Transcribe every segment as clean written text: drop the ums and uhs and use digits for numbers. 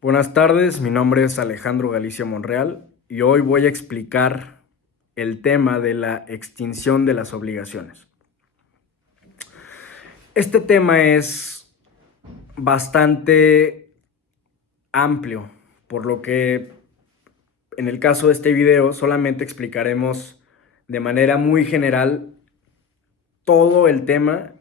Buenas tardes, mi nombre es Alejandro Galicia Monreal y hoy voy a explicar el tema de la extinción de las obligaciones. Este tema es bastante amplio, por lo que en el caso de este video solamente explicaremos de manera muy general todo el tema.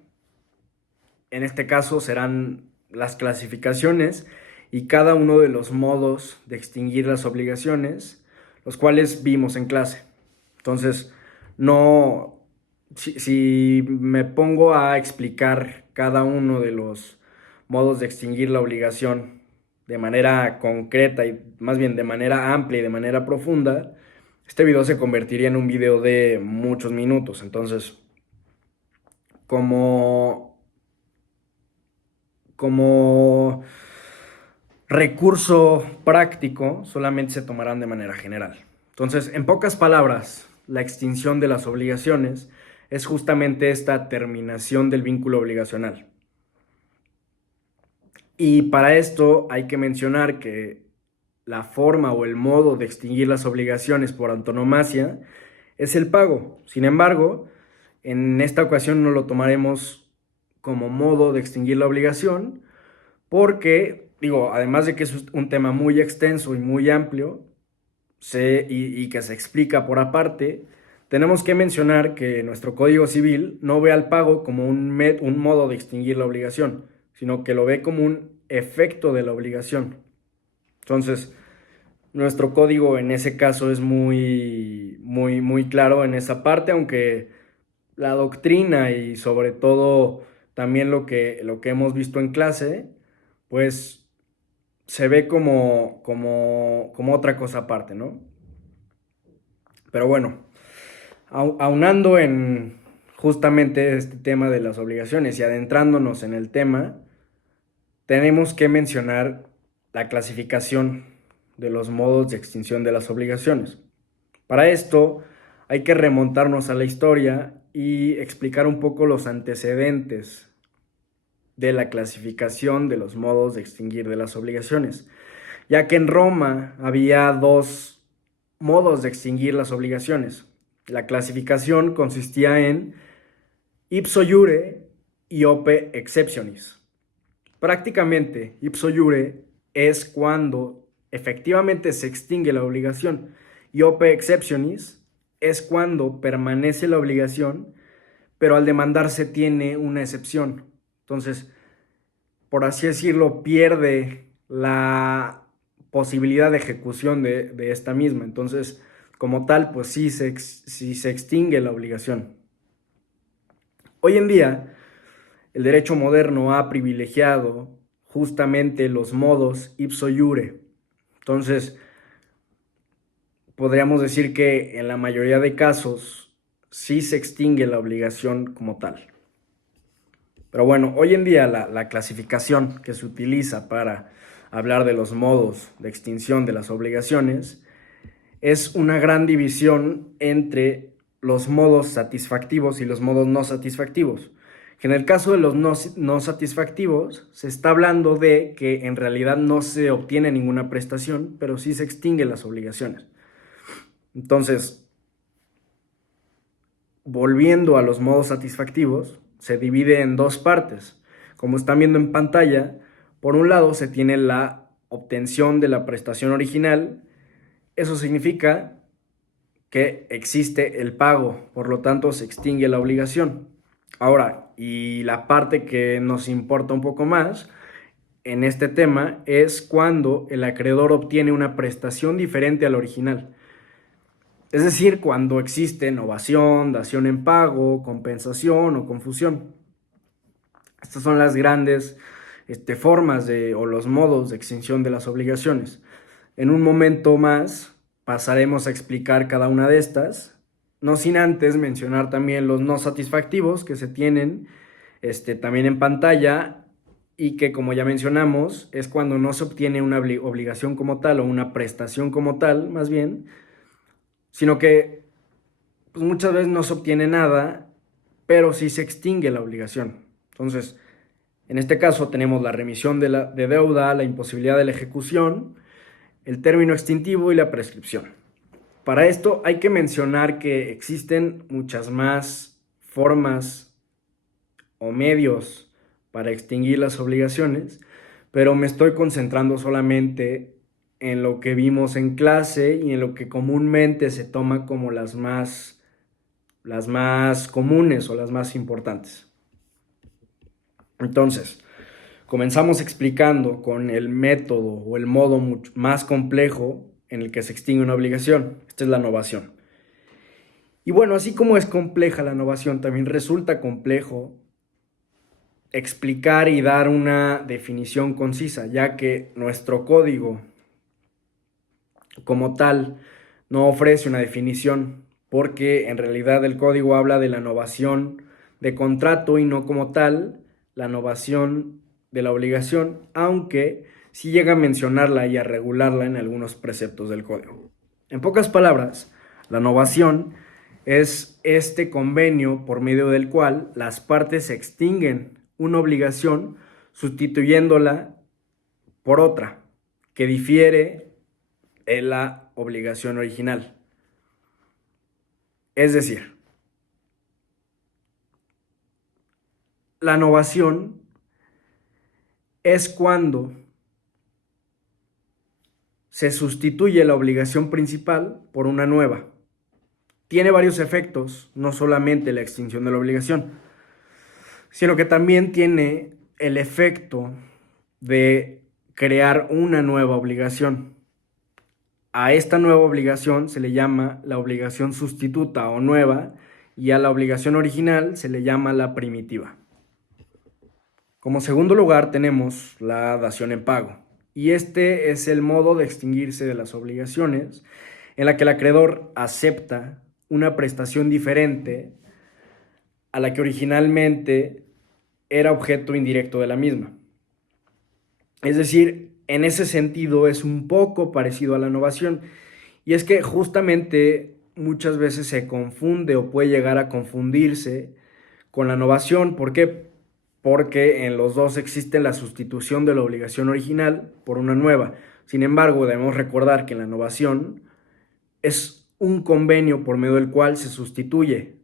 En este caso serán las clasificaciones y cada uno de los modos de extinguir las obligaciones, los cuales vimos en clase. Entonces, no, si me pongo a explicar cada uno de los modos de extinguir la obligación de manera concreta y más bien de manera amplia y de manera profunda, este video se convertiría en un video de muchos minutos. Entonces, como como recurso práctico, solamente se tomarán de manera general. Entonces, en pocas palabras, la extinción de las obligaciones es justamente esta terminación del vínculo obligacional. Y para esto hay que mencionar que la forma o el modo de extinguir las obligaciones por antonomasia es el pago. Sin embargo, en esta ocasión no lo tomaremos como modo de extinguir la obligación, porque, digo, además de que es un tema muy extenso y muy amplio, y que se explica por aparte, tenemos que mencionar que nuestro Código Civil no ve al pago como un modo de extinguir la obligación, sino que lo ve como un efecto de la obligación. Entonces, nuestro código en ese caso es muy claro en esa parte, aunque la doctrina y sobre todo también lo que hemos visto en clase, pues se ve como otra cosa aparte, ¿no? Pero bueno, aunando en justamente este tema de las obligaciones y adentrándonos en el tema, tenemos que mencionar la clasificación de los modos de extinción de las obligaciones. Para esto hay que remontarnos a la historia y explicar un poco los antecedentes de la clasificación de los modos de extinguir de las obligaciones, ya que en Roma había dos modos de extinguir las obligaciones. La clasificación consistía en ipso iure y ope exceptionis. Prácticamente, ipso iure es cuando efectivamente se extingue la obligación y ope exceptionis es cuando permanece la obligación, pero al demandarse tiene una excepción. Entonces, por así decirlo, pierde la posibilidad de ejecución de esta misma. Entonces, como tal, pues sí se extingue la obligación. Hoy en día, el derecho moderno ha privilegiado justamente los modos ipso iure. Entonces, podríamos decir que en la mayoría de casos sí se extingue la obligación como tal. Pero bueno, hoy en día la clasificación que se utiliza para hablar de los modos de extinción de las obligaciones es una gran división entre los modos satisfactivos y los modos no satisfactivos. En el caso de los no satisfactivos, se está hablando de que en realidad no se obtiene ninguna prestación, pero sí se extinguen las obligaciones. Entonces, volviendo a los modos satisfactivos, se divide en dos partes. Como están viendo en pantalla, por un lado se tiene la obtención de la prestación original. Eso significa que existe el pago, por lo tanto se extingue la obligación. Ahora, y la parte que nos importa un poco más en este tema es cuando el acreedor obtiene una prestación diferente a la original. Es decir, cuando existe novación, dación en pago, compensación o confusión. Estas son las grandes formas o los modos de extinción de las obligaciones. En un momento más pasaremos a explicar cada una de estas, no sin antes mencionar también los no satisfactivos que se tienen también en pantalla y que, como ya mencionamos, es cuando no se obtiene una obligación como tal o una prestación como tal, más bien, sino que pues, muchas veces no se obtiene nada, pero sí se extingue la obligación. Entonces, En este caso tenemos la remisión de deuda, la imposibilidad de la ejecución, el término extintivo y la prescripción. Para esto hay que mencionar que existen muchas más formas o medios para extinguir las obligaciones, pero me estoy concentrando solamente en lo que vimos en clase y en lo que comúnmente se toma como las más comunes o las más importantes. Entonces, comenzamos explicando con el método o el modo mucho más complejo en el que se extingue una obligación. Esta es la novación. Y bueno, así como es compleja la novación, también resulta complejo explicar y dar una definición concisa, ya que nuestro código como tal no ofrece una definición, porque en realidad el código habla de la novación de contrato y no como tal la novación de la obligación, aunque sí llega a mencionarla y a regularla en algunos preceptos del código. En pocas palabras, la novación es este convenio por medio del cual las partes extinguen una obligación sustituyéndola por otra que difiere en la obligación original. Es decir, la novación es cuando se sustituye la obligación principal por una nueva. Tiene varios efectos, no solamente la extinción de la obligación, sino que también tiene el efecto de crear una nueva obligación. A esta nueva obligación se le llama la obligación sustituta o nueva, y a la obligación original se le llama la primitiva. Como segundo lugar tenemos la dación en pago, y este es el modo de extinguirse de las obligaciones en la que el acreedor acepta una prestación diferente a la que originalmente era objeto indirecto de la misma. Es decir, en ese sentido es un poco parecido a la novación, y es que justamente muchas veces se confunde o puede llegar a confundirse con la novación. ¿Por qué? Porque en los dos existe la sustitución de la obligación original por una nueva. Sin embargo, debemos recordar que la novación es un convenio por medio del cual se sustituye,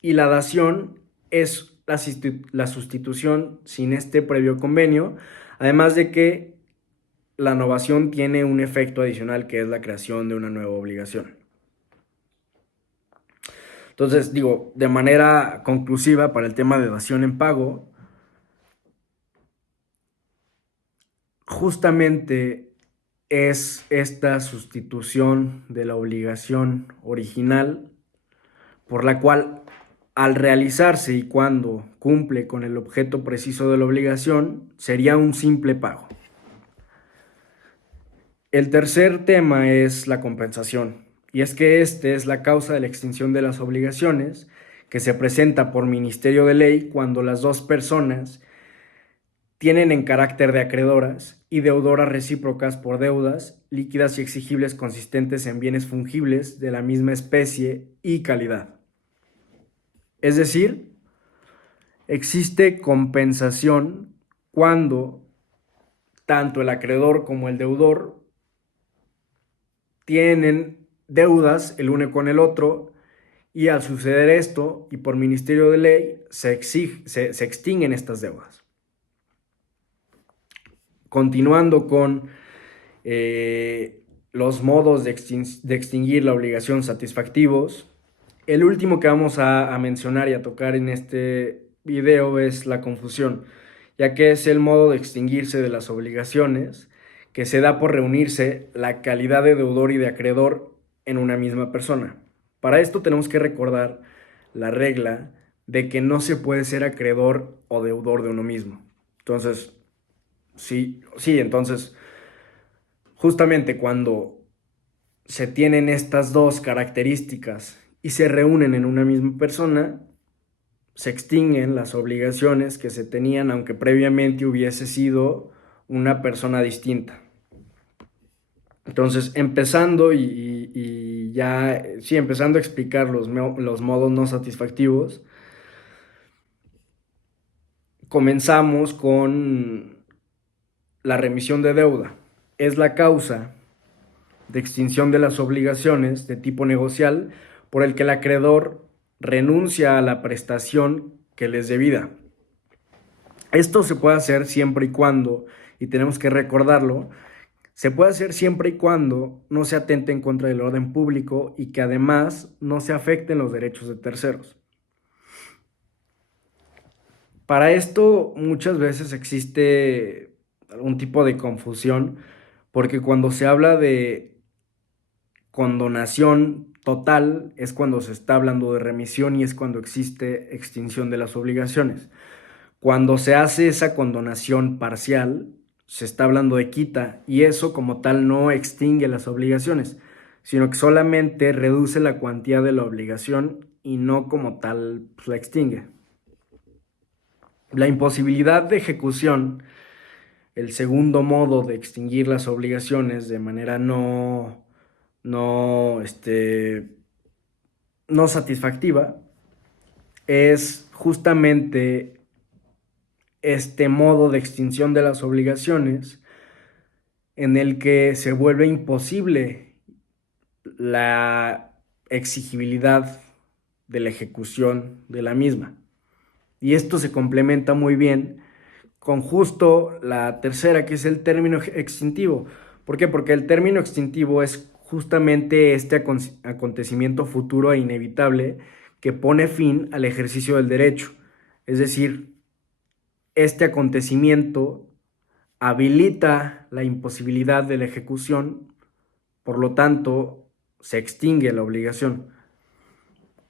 y la dación es la sustitución sin este previo convenio, además de que la novación tiene un efecto adicional que es la creación de una nueva obligación. Entonces, digo, de manera conclusiva para el tema de dación en pago, justamente es esta sustitución de la obligación original por la cual, al realizarse y cuando cumple con el objeto preciso de la obligación, sería un simple pago. El tercer tema es la compensación, y es que este es la causa de la extinción de las obligaciones que se presenta por ministerio de ley cuando las dos personas tienen en carácter de acreedoras y deudoras recíprocas por deudas líquidas y exigibles consistentes en bienes fungibles de la misma especie y calidad. Es decir, existe compensación cuando tanto el acreedor como el deudor tienen deudas el uno con el otro, y al suceder esto y por ministerio de ley se extinguen estas deudas. Continuando con los modos de extinguir la obligación satisfactivos, el último que vamos a mencionar y a tocar en este video es la confusión, ya que es el modo de extinguirse de las obligaciones que se da por reunirse la calidad de deudor y de acreedor en una misma persona. Para esto tenemos que recordar la regla de que no se puede ser acreedor o deudor de uno mismo. Entonces, entonces, justamente cuando se tienen estas dos características y se reúnen en una misma persona, se extinguen las obligaciones que se tenían, aunque previamente hubiese sido una persona distinta. Entonces, empezando a explicar los modos no satisfactivos, comenzamos con la remisión de deuda. Es la causa de extinción de las obligaciones de tipo negocial por el que el acreedor renuncia a la prestación que le es debida. Esto se puede hacer siempre y cuando, y tenemos que recordarlo, se puede hacer siempre y cuando no se atente en contra del orden público y que además no se afecten los derechos de terceros. Para esto muchas veces existe algún tipo de confusión, porque cuando se habla de condonación total es cuando se está hablando de remisión y es cuando existe extinción de las obligaciones. Cuando se hace esa condonación parcial, se está hablando de quita y eso como tal no extingue las obligaciones, sino que solamente reduce la cuantía de la obligación y no como tal pues, la extingue. La imposibilidad de ejecución, el segundo modo de extinguir las obligaciones de manera no satisfactiva, es justamente este modo de extinción de las obligaciones en el que se vuelve imposible la exigibilidad de la ejecución de la misma. Y esto se complementa muy bien con justo la tercera, que es el término extintivo. ¿Por qué? Porque el término extintivo es justamente este acontecimiento futuro e inevitable que pone fin al ejercicio del derecho. Es decir, este acontecimiento habilita la imposibilidad de la ejecución, por lo tanto, se extingue la obligación.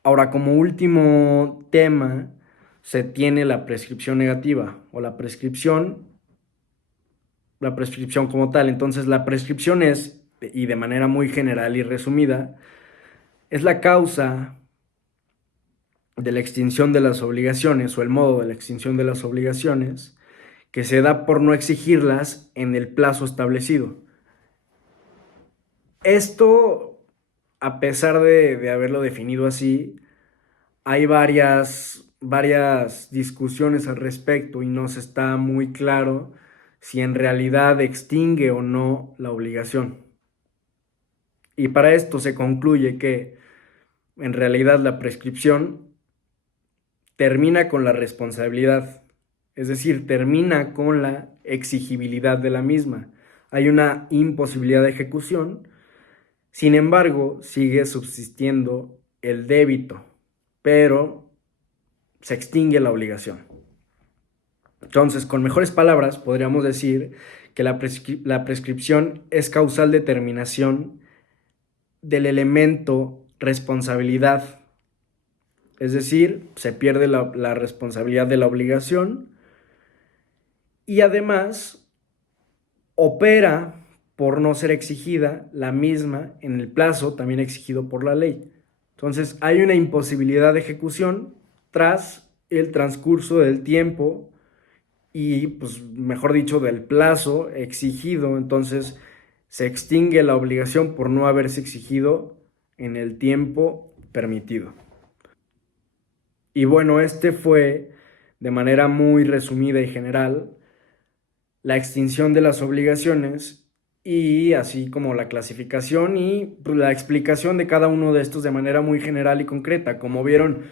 Ahora, como último tema, se tiene la prescripción negativa o la prescripción como tal. Entonces, la prescripción es, y de manera muy general y resumida, es la causa de la extinción de las obligaciones o el modo de la extinción de las obligaciones que se da por no exigirlas en el plazo establecido. Esto, a pesar de haberlo definido así, hay varias discusiones al respecto y no se está muy claro si en realidad extingue o no la obligación. Y para esto se concluye que en realidad la prescripción termina con la responsabilidad, es decir, termina con la exigibilidad de la misma. Hay una imposibilidad de ejecución, sin embargo, sigue subsistiendo el débito, pero se extingue la obligación. Entonces, con mejores palabras, podríamos decir que la prescripción es causal de terminación del elemento responsabilidad. Es decir, se pierde la responsabilidad de la obligación y además opera por no ser exigida la misma en el plazo también exigido por la ley. Entonces, hay una imposibilidad de ejecución tras el transcurso del tiempo y, pues, mejor dicho, del plazo exigido. Entonces, se extingue la obligación por no haberse exigido en el tiempo permitido. Y bueno, este fue, de manera muy resumida y general, la extinción de las obligaciones y así como la clasificación y pues, la explicación de cada uno de estos de manera muy general y concreta. Como vieron,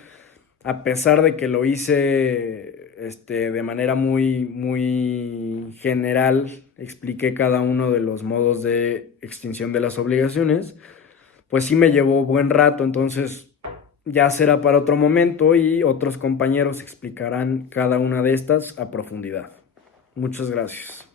a pesar de que lo hice de manera muy general, expliqué cada uno de los modos de extinción de las obligaciones, pues sí me llevó buen rato, entonces ya será para otro momento y otros compañeros explicarán cada una de estas a profundidad. Muchas gracias.